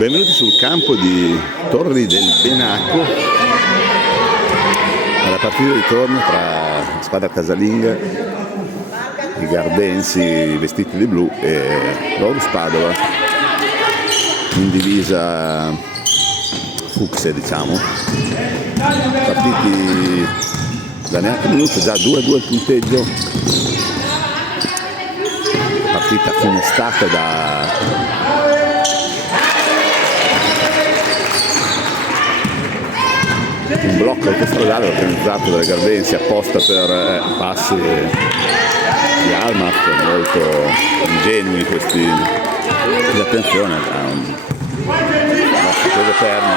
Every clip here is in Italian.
Benvenuti sul campo di Torri del Benacco alla partita di ritorno tra la squadra casalinga, i gardensi vestiti di blu e l'Orus Padova in divisa fucsia, diciamo. Partiti da neanche un minuto, già 2-2 il punteggio. Partita funestata da un blocco autostradale organizzato dalle Gardensi apposta per passi di Almat molto ingenui, questi di attenzione a una seconda perna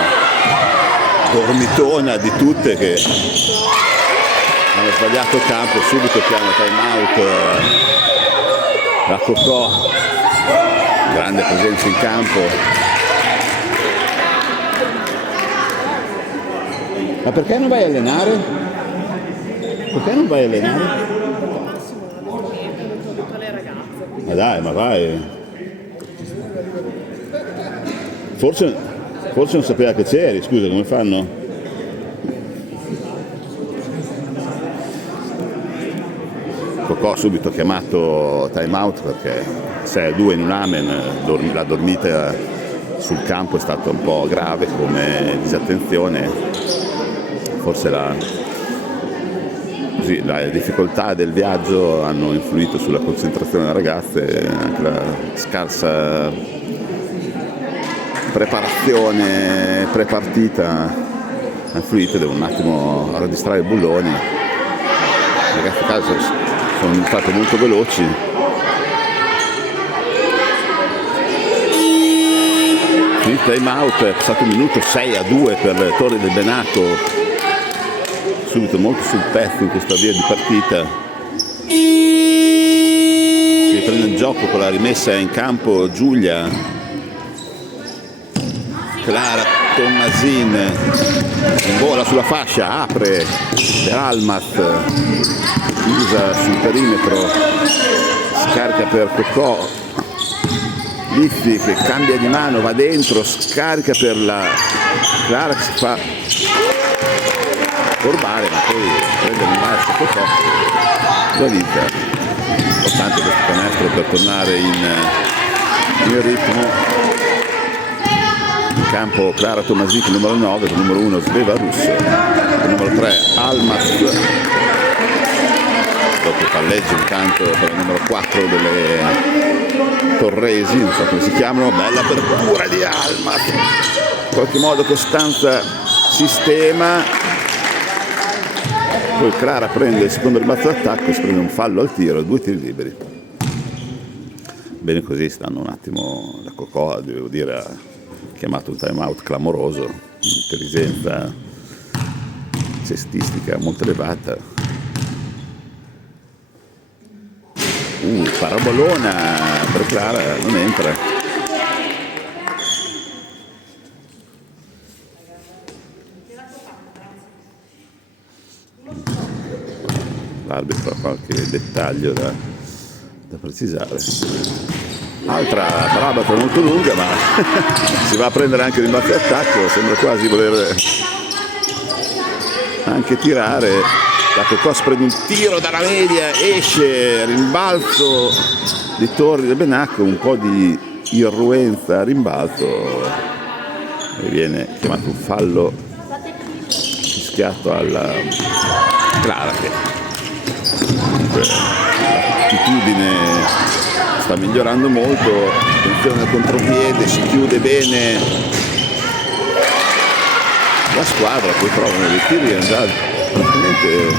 dormitona di tutte che hanno sbagliato il campo, subito piano time out. La Cocò, grande presenza in campo. Ma perché non vai a allenare? Perché non vai a allenare? Ma dai, ma vai. Forse non sapeva che c'eri, scusa, come fanno? Cocò subito chiamato time out perché 6-2 in un amen, la dormita sul campo è stata un po' grave come disattenzione. Forse la difficoltà del viaggio hanno influito sulla concentrazione delle ragazze e anche la scarsa preparazione prepartita ha influito. Devo un attimo registrare i bulloni. Le ragazze a casa sono state molto veloci. Finito time out, è passato un minuto, 6-2 per Torri del Benacco. Subito molto sul pezzo in questa via di partita. Si prende in gioco con la rimessa in campo Giulia. Clara Tommasin in vola sulla fascia, apre per Almat, usa sul perimetro, scarica per Cocò. Lizzi che cambia di mano, va dentro, scarica per la Clara che si fa corbare, ma poi prende in basso Cocò, realizza. Importante questo canestro per tornare in ritmo. In campo Clara Tomasic, numero 9, con numero 1 Sveva Russo, con numero 3 Almas. Dopo palleggio intanto per il numero 4 delle Torresi, non so come si chiamano. Bella apertura di Almas, in qualche modo Costanza sistema. Poi Clara prende il secondo rimbalzo d'attacco e si prende un fallo al tiro, 2 tiri liberi. Bene così, stanno un attimo. La Cocò, devo dire, ha chiamato un time out clamoroso, intelligenza cestistica molto elevata. Parabolona per Clara, non entra. L'arbitro ha qualche dettaglio da precisare. Altra parabata molto lunga, ma si va a prendere anche il rimbalzo d'attacco, sembra quasi voler anche tirare. La Cocò prende un tiro dalla media, esce, rimbalzo di Torri del Benacco, un po' di irruenza a rimbalzo e viene chiamato un fallo fischiato alla Clara, che comunque l'attitudine sta migliorando molto. Attenzione al contropiede, si chiude bene la squadra, poi trovano dei tiri già praticamente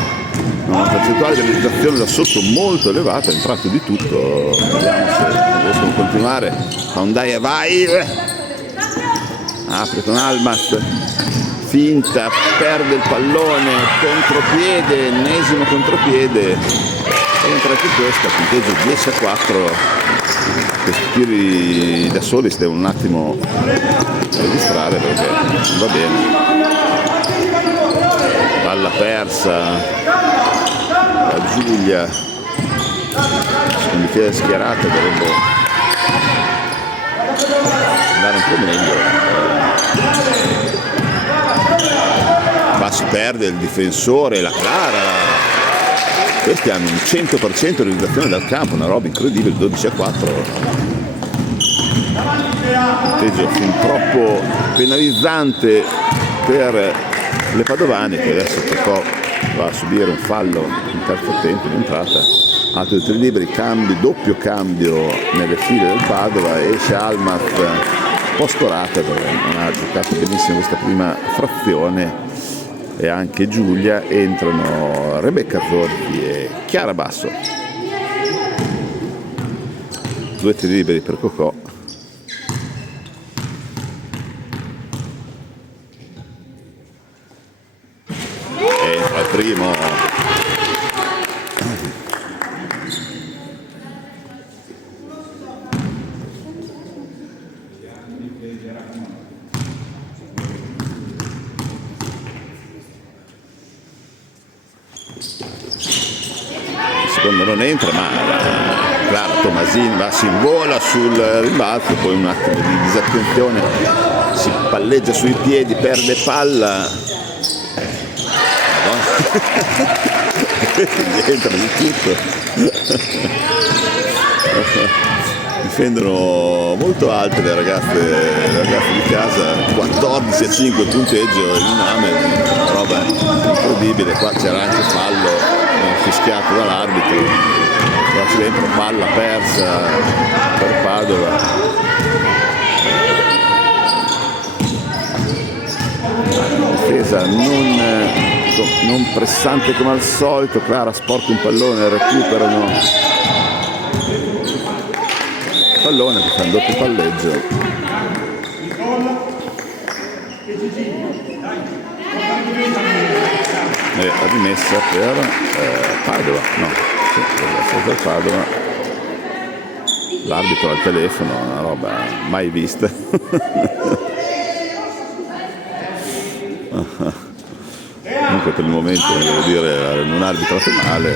una percentuale di realizzazione da sotto molto elevata, è entrato di tutto. Vediamo se possono continuare. Fondaia vai, apre con Almas, finta, perde il pallone, contropiede, ennesimo contropiede, e entra anche questa, punteggio 10-4. Questi tiri da soli si devono un attimo registrare perché non va bene. Palla persa da Giulia, secondo piede schierata, dovrebbe andare un po' meglio. Ma si perde il difensore, la Clara. Questi hanno un 100% di realizzazione dal campo, una roba incredibile, 12-4. Punteggio fin troppo penalizzante per le padovane, che adesso però va a subire un fallo in terzo tempo in entrata. Altri tiri liberi, doppio cambio nelle file del Padova, esce Almat un po' scorata perché non ha giocato benissimo questa prima frazione, e anche Giulia. Entrano Rebecca Zorzi e Chiara Basso. 2 tiri liberi per Cocò. Entra il primo. Secondo non entra, ma Clara Tomasini si invola sul rimbalzo, poi un attimo di disattenzione, si palleggia sui piedi, perde palla. Entra di tutto. Difendono molto alte le ragazze di casa, 14-5 punteggio in Name, roba incredibile. Qua c'era anche fallo fischiato dall'arbitro, qua c'è dentro palla persa per Padova. Difesa non pressante come al solito, Clara sporca un pallone, recuperano pallone che fa un doppio palleggio. E la rimessa per Padova, no, sì, per Padova. L'arbitro al telefono, una roba mai vista. Comunque per il momento devo dire non ha arbitrato male.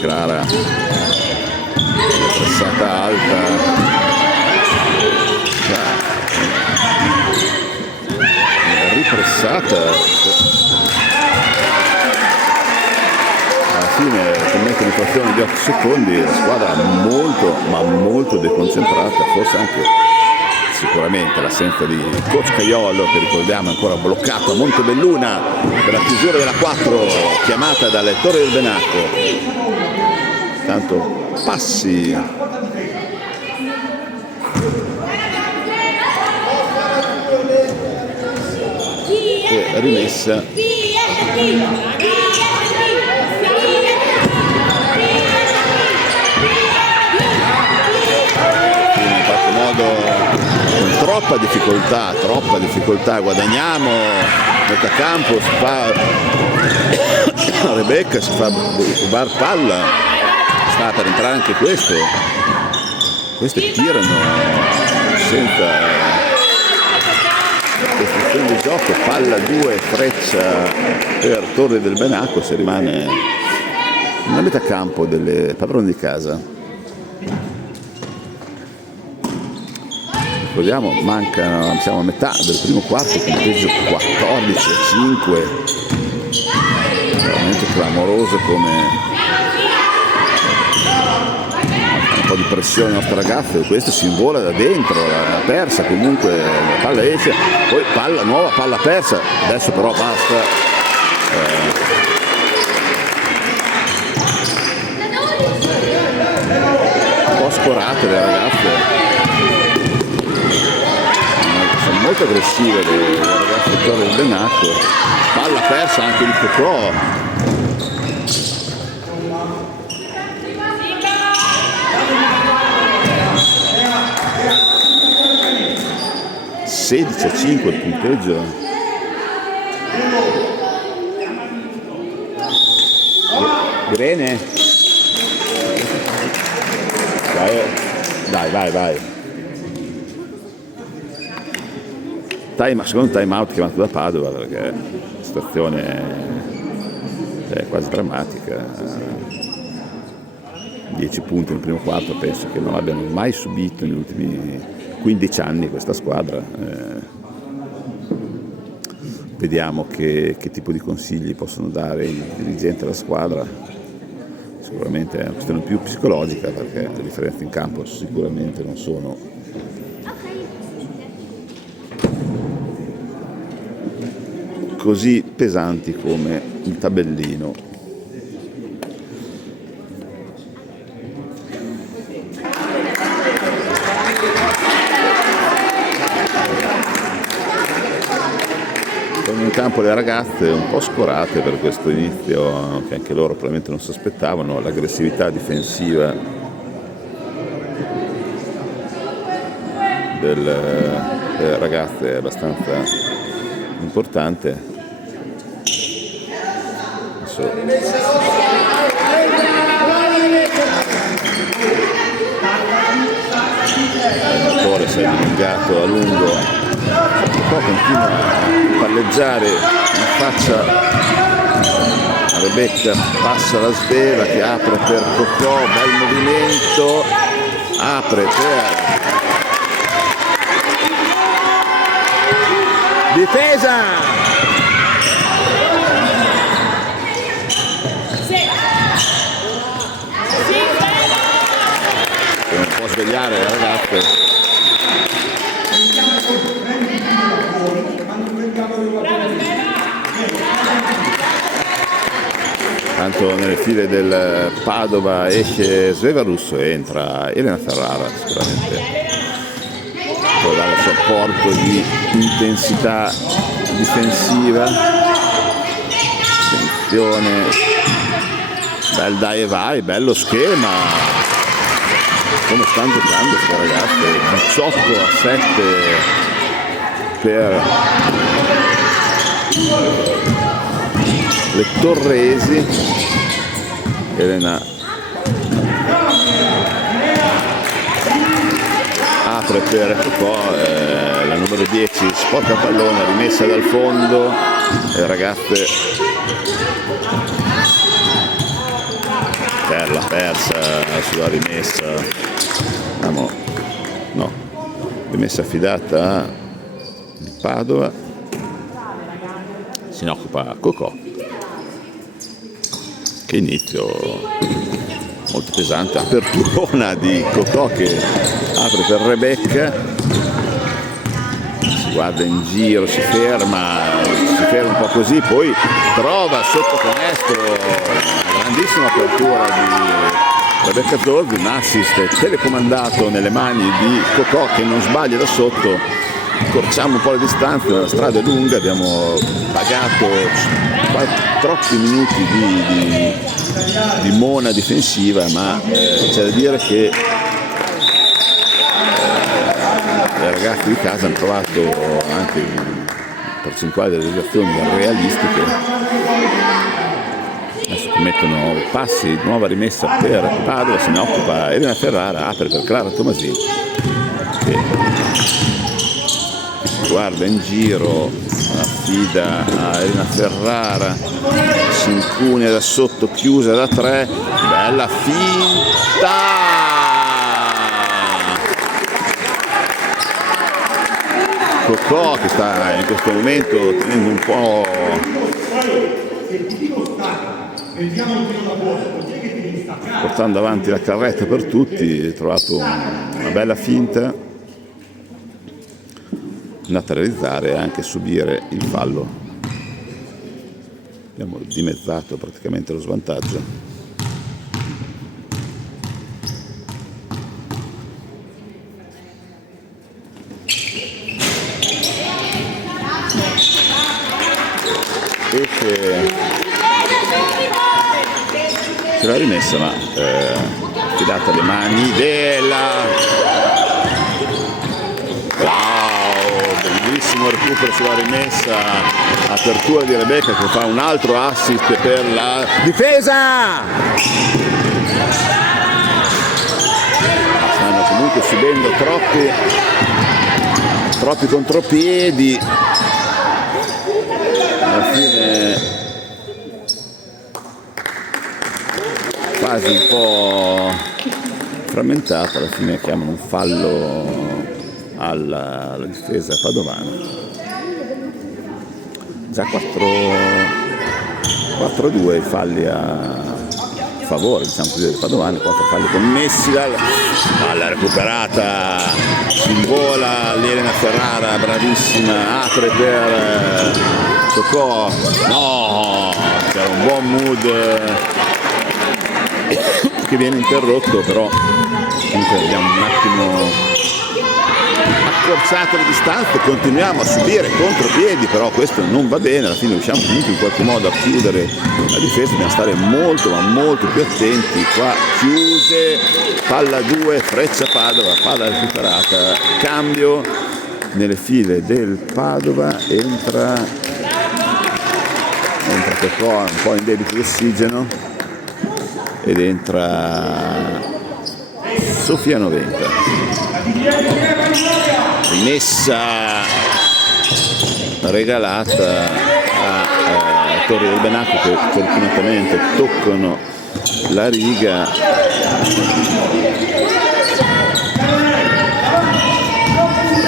Clara pressata alta. Ripressata alla fine, commette un'infrazione di 8 secondi, la squadra molto ma molto deconcentrata, forse anche sicuramente l'assenza di coach Caiolo, che ricordiamo è ancora bloccato a Montebelluna per la chiusura della 4 chiamata dalle Torri del Benacco. Tanto passi e rimessa. In qualche modo con troppa difficoltà guadagniamo metà campo, si fa Rebecca, si fa rubare palla, sta per entrare anche queste tirano senza costruzione di gioco, palla 2, freccia per Torre del Benacco, si rimane nella metà campo delle padrone di casa. Ricordiamo, siamo a metà del primo quarto, punteggio 14-5, veramente clamoroso, come un po' di pressione alle nostre ragazze. Questo si invola da dentro, l'ha persa comunque, la palla esce, poi nuova palla persa, adesso però basta. Un po' scorate le ragazze, sono molto aggressive le ragazze di Torre del Benacco. Palla persa anche di Cocò. 16-5 il punteggio. Irene? Vai. Secondo time out chiamato da Padova, perché la situazione è quasi drammatica. 10 punti nel primo quarto penso che non abbiano mai subito negli ultimi 15 anni questa squadra. Vediamo che tipo di consigli possono dare i dirigenti della squadra. Sicuramente è una questione più psicologica, perché le differenze in campo sicuramente non sono così pesanti come il tabellino. Sono in campo le ragazze un po' scorate per questo inizio, che anche loro probabilmente non si aspettavano. L'aggressività difensiva delle ragazze è abbastanza importante. Adesso l'allenatore si è dilungato a lungo, poi continua a palleggiare in faccia a Rebecca, passa la svela che apre per Cocò, bel movimento, apre per difesa, non può svegliare le ragazze. Tanto nelle file del Padova esce Sveva Russo e entra Elena Ferrara, sicuramente può dare supporto di intensità difensiva. Attenzione, bel dai e vai, bello schema, come stanno giocando queste ragazze. 18-7 per le torresi. Elena apre per Cocò, la numero 10 sporca pallone, rimessa dal fondo, le ragazze per la persa sulla rimessa. Andiamo, no, rimessa affidata a Padova, se ne occupa Cocò. Che inizio molto pesante, aperturona di Cocò che apre per Rebecca, si guarda in giro, si ferma un po' così, poi trova sotto canestro una grandissima apertura di Rebecca Zorzi, un assist telecomandato nelle mani di Cocò che non sbaglia da sotto. Accorciamo un po' le distanze, la strada è lunga, abbiamo pagato troppi minuti di mona difensiva, ma c'è da dire che le ragazze di casa hanno trovato anche in percentuale delle realizzazioni realistiche. Adesso commettono passi, nuova rimessa per Padova, se ne occupa Elena Ferrara, apre per Clara Tomasini che guarda in giro, affida a Elena Ferrara, si incunea da sotto, chiusa da 3, bella finta, Cocò che sta in questo momento tenendo un po', portando avanti la carretta per tutti, ha trovato una bella finta, andata a realizzare e anche subire il fallo. Abbiamo dimezzato praticamente lo svantaggio. Ce l'ha rimessa, ma tirata alle mani della... Bellissimo recupero sulla rimessa, apertura di Rebecca che fa un altro assist per la difesa. Stanno comunque subendo troppi contropiedi. Alla fine quasi un po' frammentata, alla fine chiamano un fallo alla difesa padovana. Già 4-2 i falli a favore, diciamo così, del Padovani, 4 falli commessi palla recuperata, si invola l'Elena Ferrara, bravissima, apre per Tocò, no, c'era un buon mood che viene interrotto, però comunque vediamo un attimo accorciate le distanze, continuiamo a subire contropiedi, però questo non va bene, alla fine riusciamo comunque in qualche modo a chiudere la difesa, dobbiamo stare molto ma molto più attenti. Qua chiuse, palla 2, Freccia Padova, palla recuperata, cambio nelle file del Padova, entra Tocò un po' in debito d'ossigeno ed entra Sofia Noventa. Rimessa regalata a Torri del Benacco, che fortunatamente toccano la riga.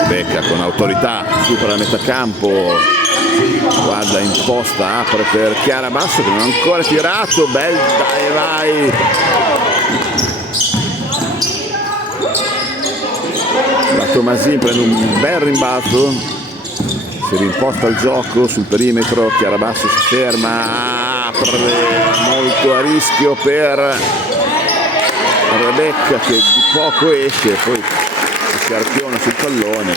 Becca con autorità, supera la metà campo, guarda in posta, apre per Chiara Basso che non ha ancora tirato, bel dai vai. La Tomasin prende un bel rimbalzo, si rimposta il gioco sul perimetro, Chiara Basso si ferma, apre molto a rischio per Rebecca che di poco esce, poi si arpiona sul pallone,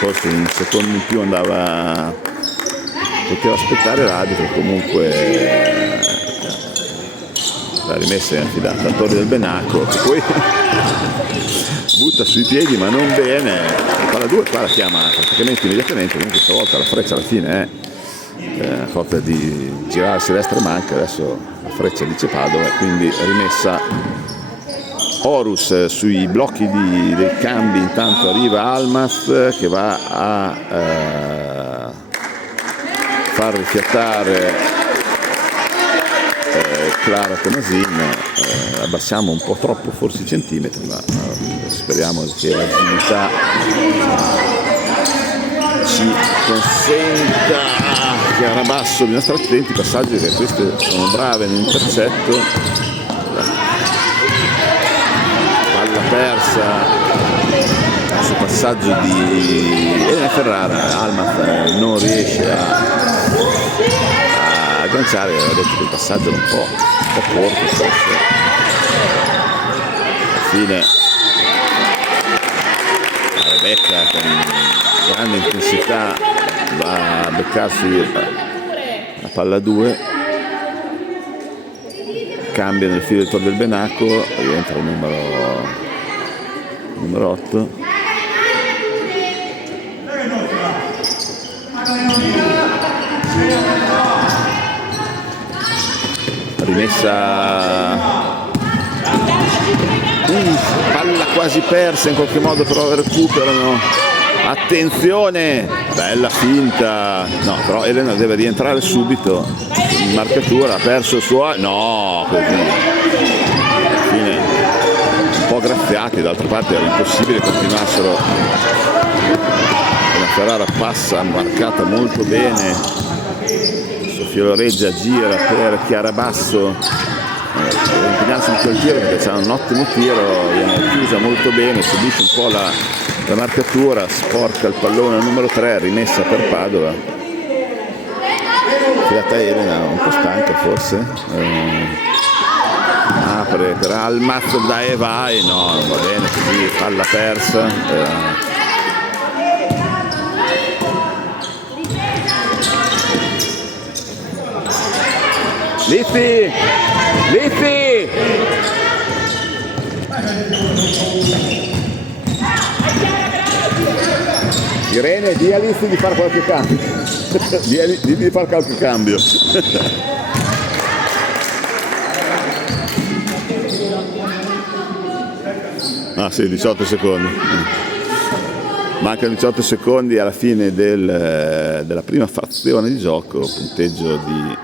forse un secondo in più poteva aspettare l'arbitro, comunque la rimessa è affidata a Torri del Benacco che poi butta sui piedi ma non bene, palla 2, qua la chiama praticamente immediatamente, comunque stavolta la Freccia alla fine a forza di girarsi destra e manca, adesso la Freccia dice Padova e quindi rimessa. Horus sui blocchi dei cambi, intanto arriva Almas che va a far rifiatare Clara Tomasin, abbassiamo un po' troppo forse i centimetri, ma speriamo che l'agilità ci consenta. Chiara Basso, bisogna stare attenti, passaggi che queste sono brave nell'intercetto. Palla persa su passaggio di Elena Ferrara, Almas non riesce a agganciare, aveva detto che il passaggio era un po' corto forse. Alla fine la Rebecca con grande intensità va a beccarsi la palla 2, cambia nel filo del Tor del Benacco, rientra il numero 8. Rimessa, palla quasi persa in qualche modo, però recuperano, attenzione, bella finta, no, però Elena deve rientrare subito in marcatura, ha perso il suo, no, così alla fine un po' graziati, d'altra parte era impossibile continuassero. La Ferrara passa marcata molto bene, Sofia Loreggia gira per Chiara Basso, deve impegnarsi in quel tiro perché c'ha un ottimo tiro, viene chiusa molto bene, subisce un po' la marcatura, sporca il pallone al numero 3, rimessa per Padova. Filata Elena un po' stanca forse, apre per Almas, dai vai, no, non va bene così, palla persa. Lizzi! Irene, di a Lizzi di fare qualche cambio. di fare qualche cambio. Ah sì, 18 secondi. Mancano 18 secondi alla fine della prima frazione di gioco, punteggio di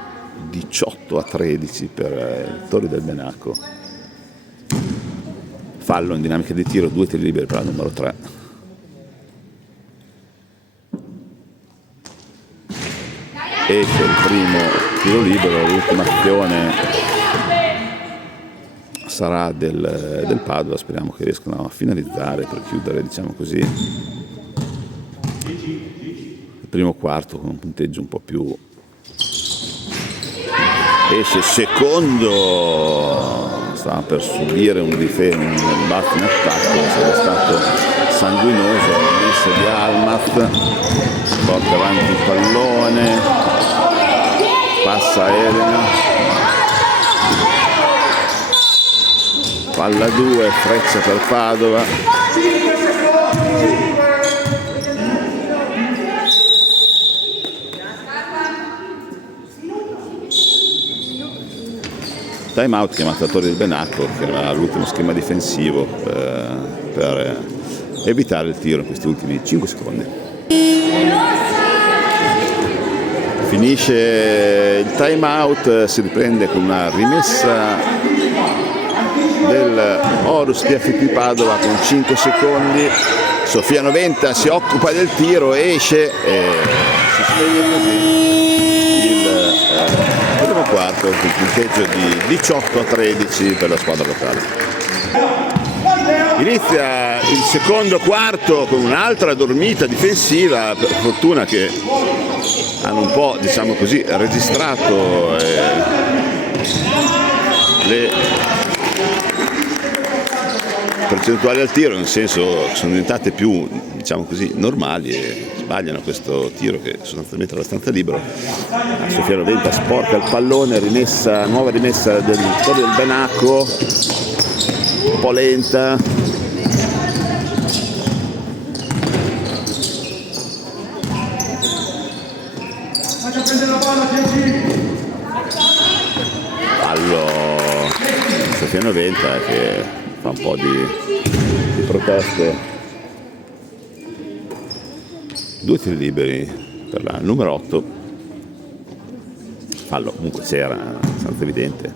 18-13 per Torri del Benacco. fallo in dinamica di tiro, 2 tiri liberi per la numero 3. Esce il primo tiro libero, l'ultima azione sarà del Padova, speriamo che riescano a finalizzare per chiudere, diciamo così, il primo quarto con un punteggio un po' più. Esce il secondo, stava per subire un rimbalzo in attacco, sarebbe stato sanguinoso, messa di Almaz, porta avanti il pallone, passa Elena, palla 2, freccia per Padova. Time out chiamato da Torri del Benacco, che era l'ultimo schema difensivo per evitare il tiro in questi ultimi 5 secondi. Finisce il time out, si riprende con una rimessa del Horus PFP Padova con 5 secondi. Sofia Noventa si occupa del tiro, esce e si sveglia così primo quarto con punteggio di 18-13 per la squadra locale. Inizia il secondo quarto con un'altra dormita difensiva, per fortuna che hanno un po', diciamo così, registrato le percentuali al tiro, nel senso sono diventate più, diciamo così, normali e sbagliano questo tiro che sostanzialmente è abbastanza libero. Sofia Noventa sporca il pallone, nuova rimessa del Torri del Benacco, un po' lenta. Fallo Sofia Noventa che fa un po' di proteste. 2 tiri liberi per la numero 8. Fallo comunque c'era, abbastanza evidente.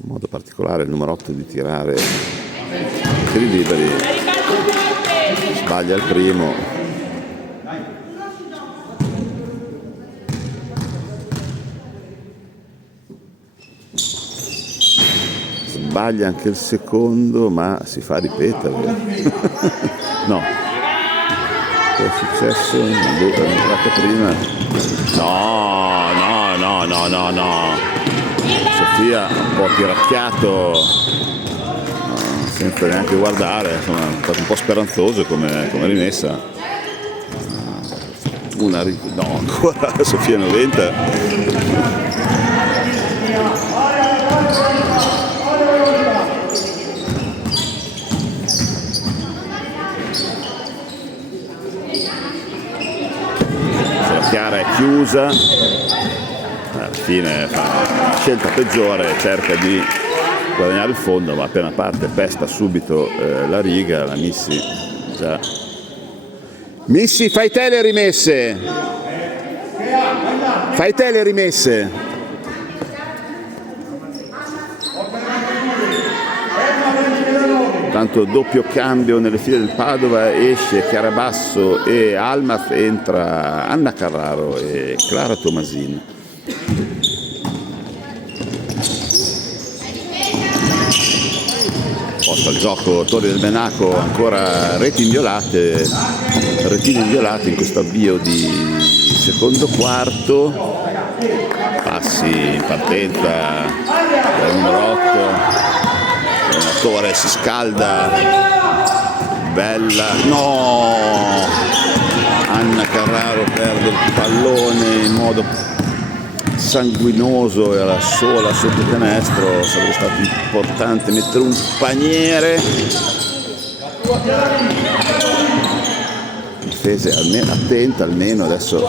In modo particolare il numero 8 di tirare tiri liberi, sbaglia il primo. Sbaglia anche il secondo, ma si fa ripetere. No, che è successo? È entrato prima. No. Sofia un po' tiracchiato, senza neanche guardare, insomma, è stato un po' speranzoso come rimessa. No, ancora Sofia Noventa. Chiara è chiusa, alla fine fa una scelta peggiore, cerca di guadagnare il fondo, ma appena parte pesta subito la riga, la Missy già. Missy, fai te le rimesse! Fai te le rimesse! Tanto doppio cambio nelle file del Padova, esce Chiarabasso e Almaz, entra Anna Carraro e Clara Tomasin. Posta il gioco Torri del Benacco, ancora retine inviolate in questo avvio di secondo quarto. Passi in partenza del numero 8. Torre si scalda, bella, no! Anna Carraro perde il pallone in modo sanguinoso, era sola sotto canestro, sarebbe stato importante mettere un paniere. Difese almeno, attenta almeno, adesso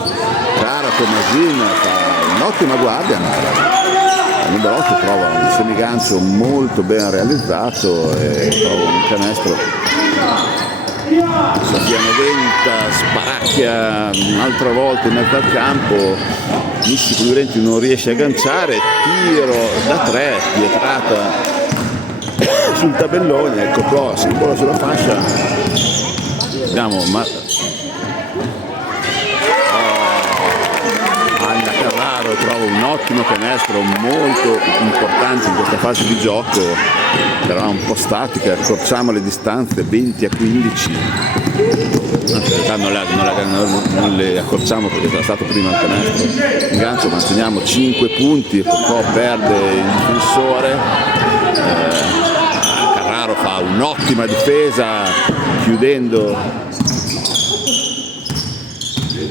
Clara Tomasin fa un'ottima guardia, ma il numero 8 trova un semigancio molto ben realizzato e trova un canestro Sofia Noventa sparacchia un'altra volta in mezzo al campo, Missi Cliurenti non riesce a agganciare, tiro da 3, pietrata sul tabellone, ecco qua, si vola sulla fascia, abbiamo Anna Carraro trova un ottimo canestro molto importante in questa fase di gioco, eravamo un po' statica, accorciamo le distanze 20 a 15, in realtà non le accorciamo perché era stato prima il canestro, in gancio manteniamo 5 punti, Cocò perde il difensore, Carraro fa un'ottima difesa chiudendo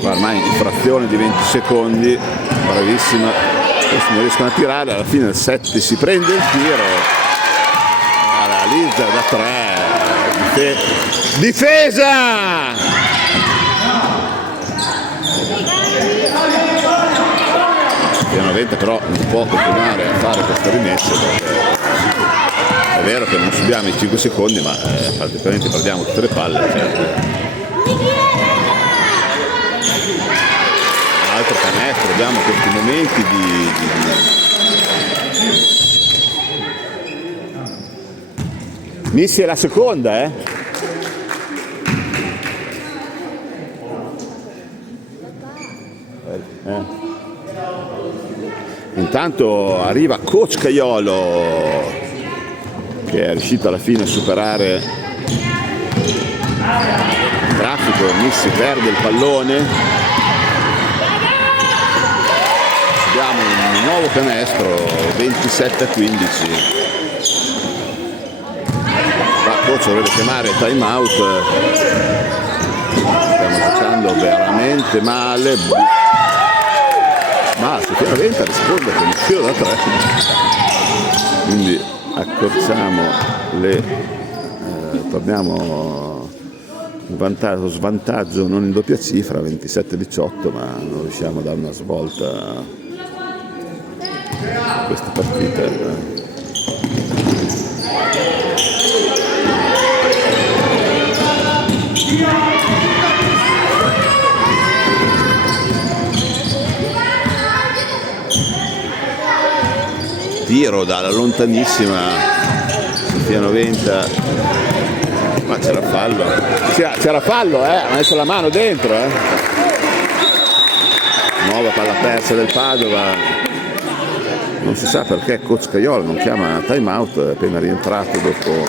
ormai in frazione di 20 secondi, bravissima, adesso non riescono a tirare, alla fine del 7 si prende il tiro, realizza da 3, difesa! Sofia Noventa però non può continuare a fare queste rimesse perché è vero che non subiamo i 5 secondi ma praticamente perdiamo tutte le palle, altro canestro, abbiamo questi momenti di Missi è la seconda, Intanto arriva Coach Caiolo che è riuscito alla fine a superare il traffico, Missi perde il pallone. Abbiamo un nuovo canestro 27 a 15, ma coach dovrebbe chiamare time out, stiamo giocando veramente male, ma Sofia Noventa risponde con il tiro da 3, quindi accorciamo torniamo in vantaggio, svantaggio non in doppia cifra 27-18, ma non riusciamo a dare una svolta questa partita. Tiro dalla lontanissima Sofia Noventa, ma c'era fallo, c'era fallo, ha messo la mano dentro, nuova palla persa del Padova. Non si sa perché coach Caiolo non chiama time out, è appena rientrato dopo,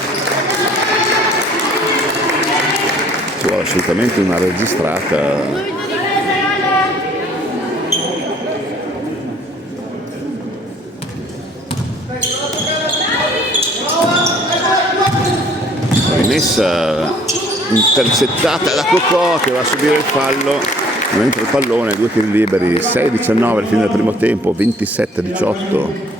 ci vuole assolutamente una registrata. Rimessa intercettata da Cocò che va a subire il fallo. Mentre il pallone, 2 tiri liberi, 6-19 alla fine del primo tempo, 27-18.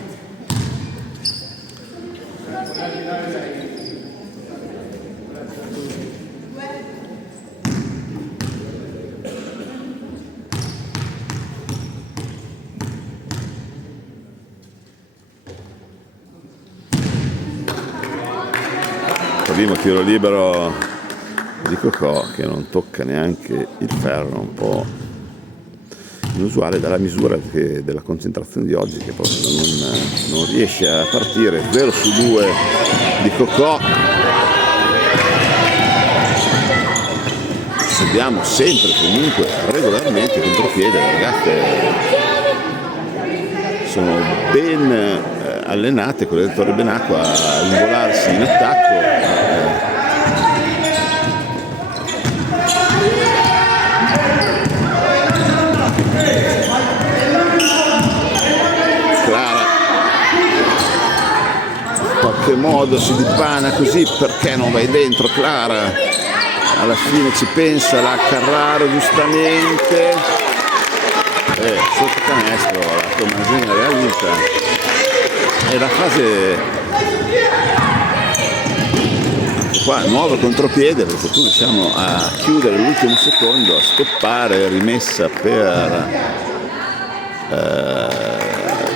Primo tiro libero di Cocò che non tocca neanche il ferro, un po' inusuale dalla misura della concentrazione di oggi, che proprio non riesce a partire. 0-2 di Cocò, subiamo sempre comunque regolarmente contropiede, le ragazze sono ben allenate con le Torre Benacqua a involarsi in attacco. In qualche modo si dipana così, perché non vai dentro Clara? Alla fine ci pensa la Carraro giustamente, sotto canestro la Tomasina realizza, e la fase qua nuovo contropiede, perché tu riusciamo a chiudere l'ultimo secondo, a stoppare, rimessa per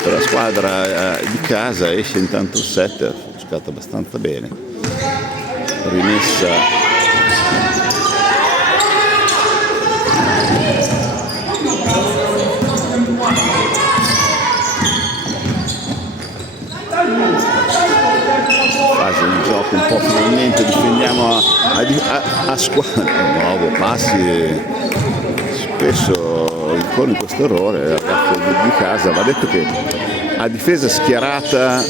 la squadra di casa, esce intanto il set, giocato abbastanza bene, rimessa fase del gioco un po' finalmente difendiamo a squadra, nuovo passi, spesso incorre in questo errore ragazzi di casa. Va detto che a difesa schierata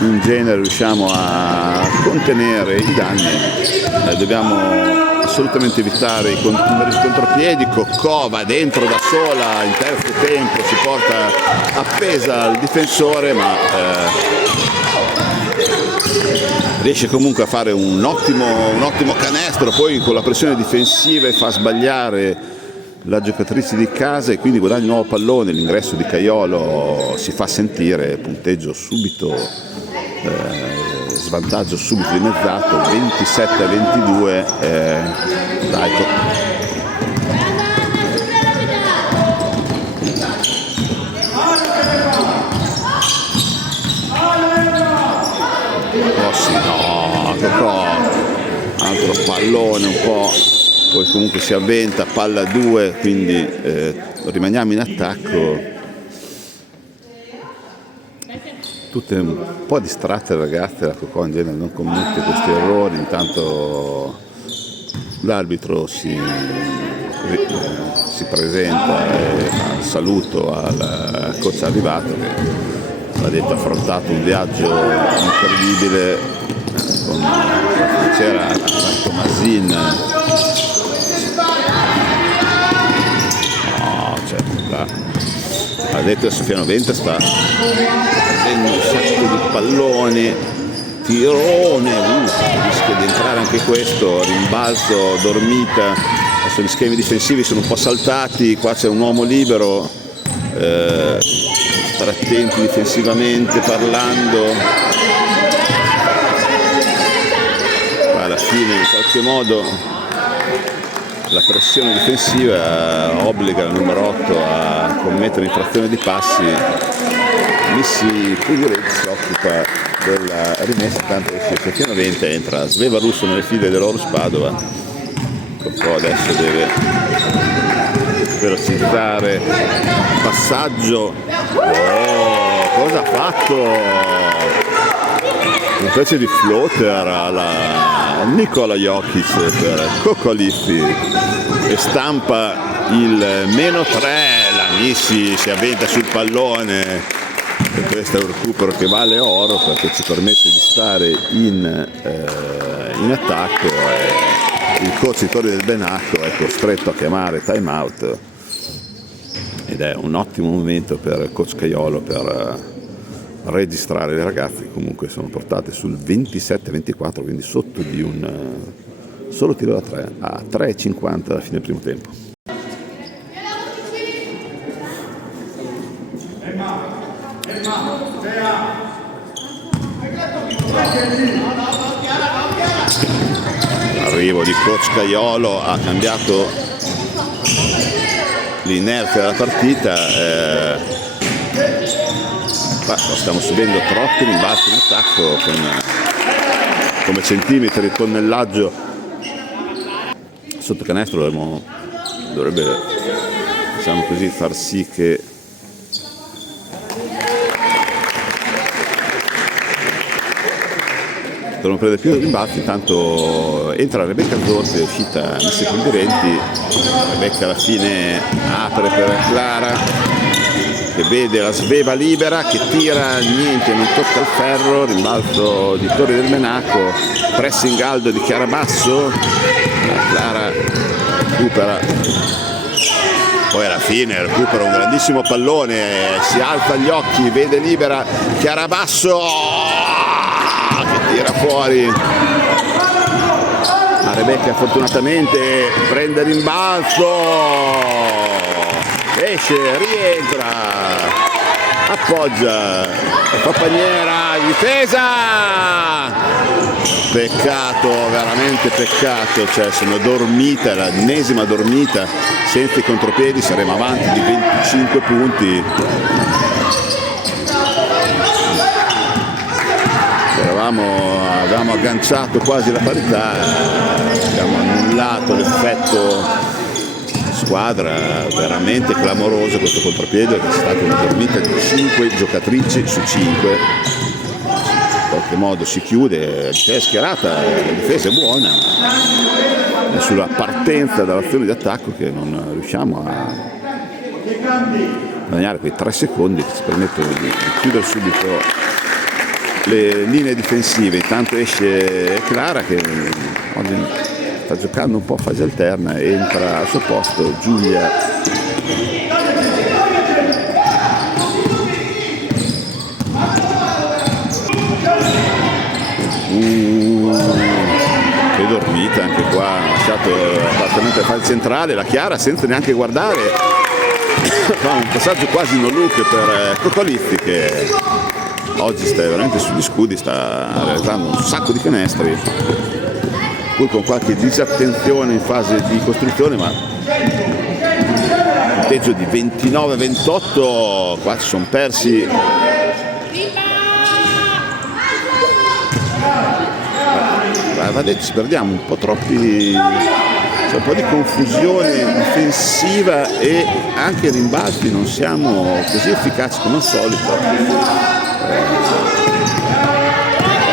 in genere riusciamo a contenere i danni, dobbiamo assolutamente evitare i contropiedi. Coccò va dentro da sola in terzo tempo, si porta appesa il difensore, ma riesce comunque a fare un ottimo canestro, poi con la pressione difensiva e fa sbagliare la giocatrice di casa e quindi guadagna il nuovo pallone. L'ingresso di Caiolo si fa sentire, punteggio subito, svantaggio subito dimezzato, 27-22. Dai, sì, no, Coccò, altro pallone un po', poi comunque si avventa, palla 2, quindi rimaniamo in attacco. Tutte un po' distratte ragazze, la Coccò in genere non commette questi errori, intanto l'arbitro si presenta e fa un saluto al coach arrivato che ha detto ha affrontato un viaggio incredibile con c'era Tomasin, no, cioè, ha detto che Sofia Noventa sta prendendo un sacco di palloni, tirone, rischia di entrare anche questo, rimbalzo, dormita. Adesso gli schemi difensivi sono un po' saltati, qua c'è un uomo libero, stare attenti difensivamente parlando. Alla fine in qualche modo la pressione difensiva obbliga il numero 8 a commettere infrazione di passi. Missy Pugliarelli si occupa della rimessa, tanto che Sofia Noventa entra, Sveva Russo nelle file dell'Orus Padova. Coccò adesso deve velocizzare passaggio. Oh, cosa ha fatto? Una specie di floater alla Nikola Jokic per Coccò Liffi e stampa il -3. La Missy si avventa sul pallone e questo è un recupero che vale oro perché ci permette di stare in attacco e il coach Vittorio del Benacco è costretto a chiamare time out ed è un ottimo momento per il coach Caiolo per registrare le ragazze, comunque sono portate sul 27-24, quindi sotto di un solo tiro da 3 a 3,50 alla fine del primo tempo. L'arrivo di coach Caiolo ha cambiato l'inerzia della partita, lo stiamo subendo troppi rimbalzi in attacco come centimetri, tonnellaggio sotto canestro. Dovrebbe diciamo così far sì che non prende più rimbalzi. Intanto entra Rebecca Zorzi, è uscita Missy Pugliarelli. Rebecca alla fine apre per Clara che vede la Sveva libera, che tira, niente, non tocca il ferro, rimbalzo di Torri del Menaco, pressing alto di Chiara Basso, la Clara recupera, poi alla fine recupera un grandissimo pallone, si alza gli occhi, vede libera Chiara Basso che tira fuori, ma Rebecca fortunatamente prende rimbalzo, esce, rientra, appoggia, fa paniera, difesa, peccato, veramente peccato, cioè sono dormita, l'ennesima dormita, senza i contropiedi saremo avanti di 25 punti. Avevamo agganciato quasi la parità, abbiamo annullato l'effetto squadra, veramente clamoroso questo contropiede, che è stata una dormita di 5 giocatrici su 5, qualche modo si chiude, c'è schierata, la difesa è buona, è sulla partenza dall'azione di attacco che non riusciamo a guadagnare quei 3 secondi che ci permettono di chiudere subito le linee difensive. Intanto esce Clara che oggi sta giocando un po' a fase alterna, entra al suo posto Giulia. Che dormita anche qua, ha lasciato l'appartamento a fase centrale, la Chiara senza neanche guardare fa un passaggio quasi no look per Cocolizzi che oggi sta veramente sugli scudi, sta realizzando un sacco di canestri, pur con qualche disattenzione in fase di costruzione, ma punteggio di 29-28, qua si sono persi. Va detto, ci perdiamo un po' troppi, c'è un po' di confusione difensiva e anche rimbalzi non siamo così efficaci come al solito.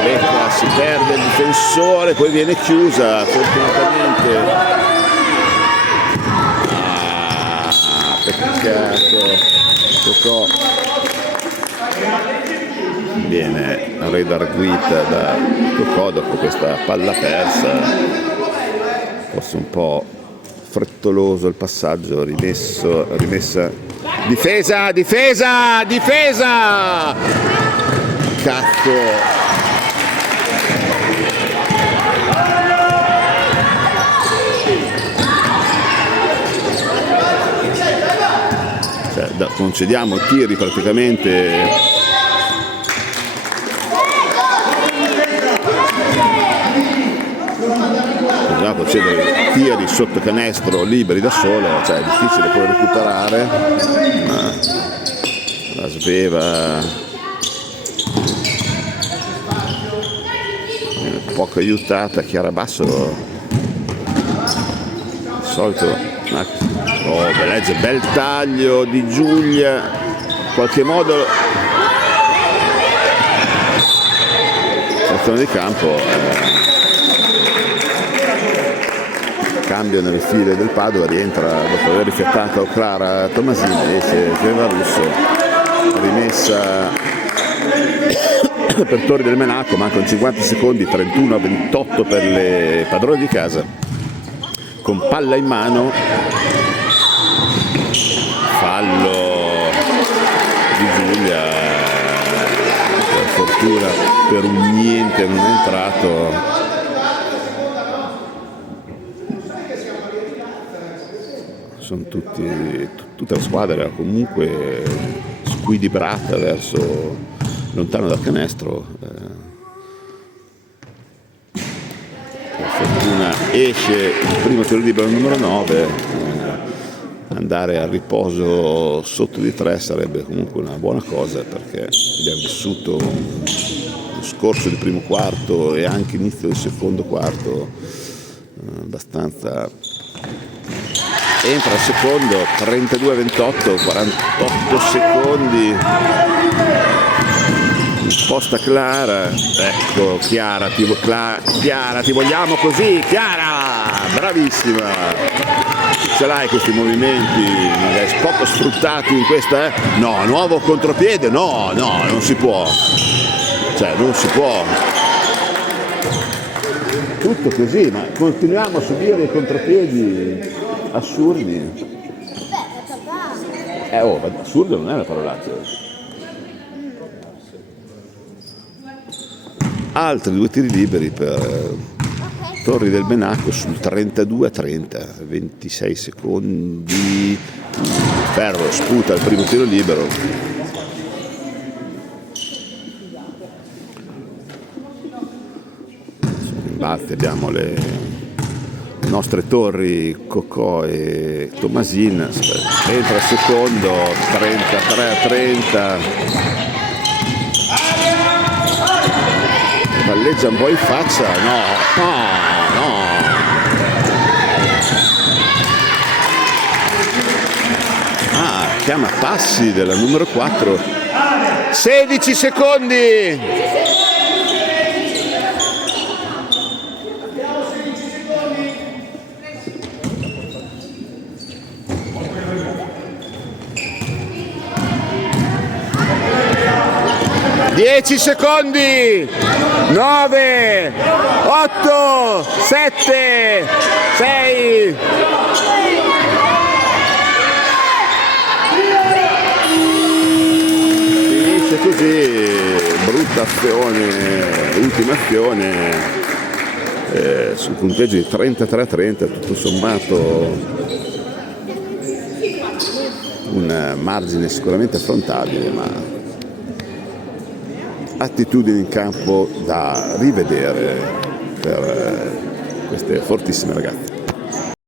Lecca si perde il difensore, poi viene chiusa fortunatamente. Peccato. Tocò. Viene redarguita da Tocò dopo questa palla persa, forse un po' frettoloso il passaggio, rimessa, difesa, cazzo, cioè, concediamo tiri praticamente. Bisogna concedere tiri sotto canestro liberi da solo, cioè è difficile poi recuperare, ma la sveva poco aiutata. Chiara Basso al solito, bel taglio di Giulia, in qualche modo l'azione di campo. Cambio nelle file del Padova, rientra dopo aver rifiattato Clara Tomasini, esce Geva Russo, rimessa per Torri del Menaco, mancano 50 secondi, 31-28 per le padrone di casa, con palla in mano, fallo di Giulia, per fortuna per un niente non è entrato. Sono tutta la squadra era comunque squilibrata verso lontano dal canestro. Per fortuna esce il primo tiro libero numero 9, andare al riposo sotto di 3 sarebbe comunque una buona cosa, perché abbiamo vissuto lo scorso di primo quarto e anche inizio del secondo quarto abbastanza. Entra al secondo, 32-28, 48 secondi, imposta Clara, ecco Chiara, ti vogliamo così, Chiara, bravissima, ce l'hai questi movimenti, magari poco sfruttati in questa, no, nuovo contropiede, no, non si può, cioè non si può. Tutto così, ma continuiamo a subire i contropiedi assurdi. Assurdo non è una parolaccia. Altri 2 tiri liberi per Torri del Menaco sul 32-30, 26 secondi. Ferro sputa il primo tiro libero. Infatti abbiamo le nostre torri Cocò e Tomasin, entra al secondo, 33-30, palleggia un po' in faccia, no, chiama passi della numero 4, 16 secondi, 10 secondi, 9, 8, 7, 6. Finisce così, brutta azione, ultima azione, sul punteggio di 33-30, tutto sommato un margine sicuramente affrontabile, ma attitudini in campo da rivedere per queste fortissime ragazze.